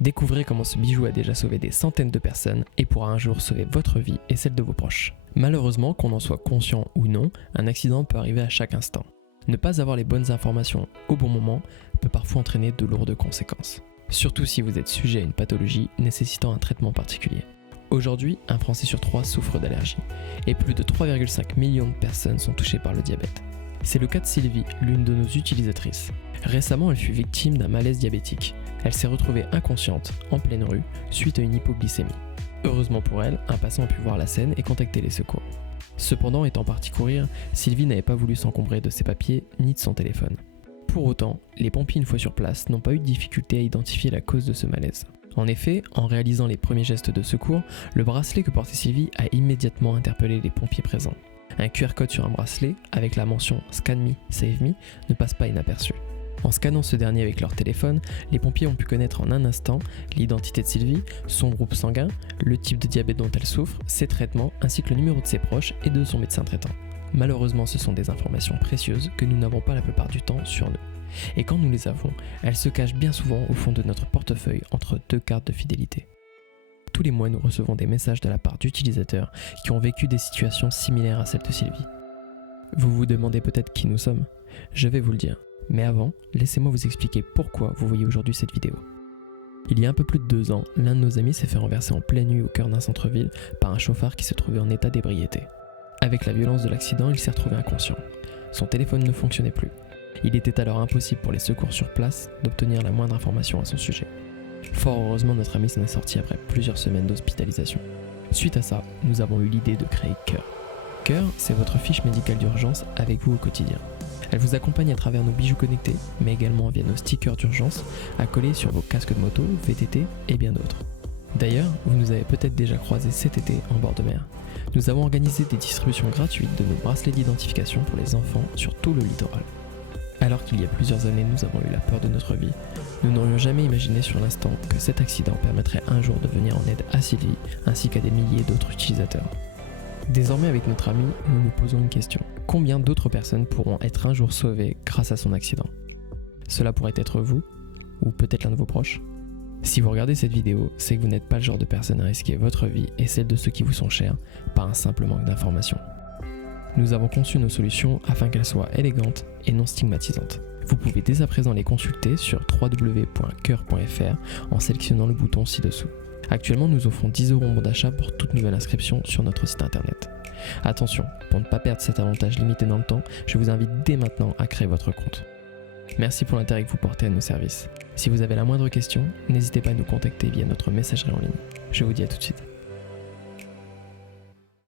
Découvrez comment ce bijou a déjà sauvé des centaines de personnes et pourra un jour sauver votre vie et celle de vos proches. Malheureusement, qu'on en soit conscient ou non, un accident peut arriver à chaque instant. Ne pas avoir les bonnes informations au bon moment peut parfois entraîner de lourdes conséquences. Surtout si vous êtes sujet à une pathologie nécessitant un traitement particulier. Aujourd'hui, un Français sur 3 souffre d'allergie et plus de 3,5 millions de personnes sont touchées par le diabète. C'est le cas de Sylvie, l'une de nos utilisatrices. Récemment, elle fut victime d'un malaise diabétique. Elle s'est retrouvée inconsciente, en pleine rue, suite à une hypoglycémie. Heureusement pour elle, un passant a pu voir la scène et contacter les secours. Cependant, étant partie courir, Sylvie n'avait pas voulu s'encombrer de ses papiers ni de son téléphone. Pour autant, les pompiers une fois sur place n'ont pas eu de difficulté à identifier la cause de ce malaise. En effet, en réalisant les premiers gestes de secours, le bracelet que portait Sylvie a immédiatement interpellé les pompiers présents. Un QR code sur un bracelet, avec la mention « Scan me, save me » ne passe pas inaperçu. En scannant ce dernier avec leur téléphone, les pompiers ont pu connaître en un instant l'identité de Sylvie, son groupe sanguin, le type de diabète dont elle souffre, ses traitements, ainsi que le numéro de ses proches et de son médecin traitant. Malheureusement, ce sont des informations précieuses que nous n'avons pas la plupart du temps sur nous. Et quand nous les avons, elles se cachent bien souvent au fond de notre portefeuille entre deux cartes de fidélité. Tous les mois, nous recevons des messages de la part d'utilisateurs qui ont vécu des situations similaires à celle de Sylvie. Vous vous demandez peut-être qui nous sommes ? Je vais vous le dire. Mais avant, laissez-moi vous expliquer pourquoi vous voyez aujourd'hui cette vidéo. Il y a un peu plus de 2 ans, l'un de nos amis s'est fait renverser en pleine nuit au cœur d'un centre-ville par un chauffard qui se trouvait en état d'ébriété. Avec la violence de l'accident, il s'est retrouvé inconscient. Son téléphone ne fonctionnait plus. Il était alors impossible pour les secours sur place d'obtenir la moindre information à son sujet. Fort heureusement, notre ami s'en est sorti après plusieurs semaines d'hospitalisation. Suite à ça, nous avons eu l'idée de créer Cœur. Cœur, c'est votre fiche médicale d'urgence avec vous au quotidien. Elle vous accompagne à travers nos bijoux connectés, mais également via nos stickers d'urgence à coller sur vos casques de moto, VTT et bien d'autres. D'ailleurs, vous nous avez peut-être déjà croisés cet été en bord de mer. Nous avons organisé des distributions gratuites de nos bracelets d'identification pour les enfants sur tout le littoral. Alors qu'il y a plusieurs années nous avons eu la peur de notre vie, nous n'aurions jamais imaginé sur l'instant que cet accident permettrait un jour de venir en aide à Sylvie ainsi qu'à des milliers d'autres utilisateurs. Désormais avec notre ami, nous nous posons une question. Combien d'autres personnes pourront être un jour sauvées grâce à son accident ? Cela pourrait être vous, ou peut-être l'un de vos proches. Si vous regardez cette vidéo, c'est que vous n'êtes pas le genre de personne à risquer votre vie et celle de ceux qui vous sont chers par un simple manque d'informations. Nous avons conçu nos solutions afin qu'elles soient élégantes et non stigmatisantes. Vous pouvez dès à présent les consulter sur www.coeur.fr en sélectionnant le bouton ci-dessous. Actuellement, nous offrons 10 € en bon d'achat pour toute nouvelle inscription sur notre site internet. Attention, pour ne pas perdre cet avantage limité dans le temps, je vous invite dès maintenant à créer votre compte. Merci pour l'intérêt que vous portez à nos services. Si vous avez la moindre question, n'hésitez pas à nous contacter via notre messagerie en ligne. Je vous dis à tout de suite.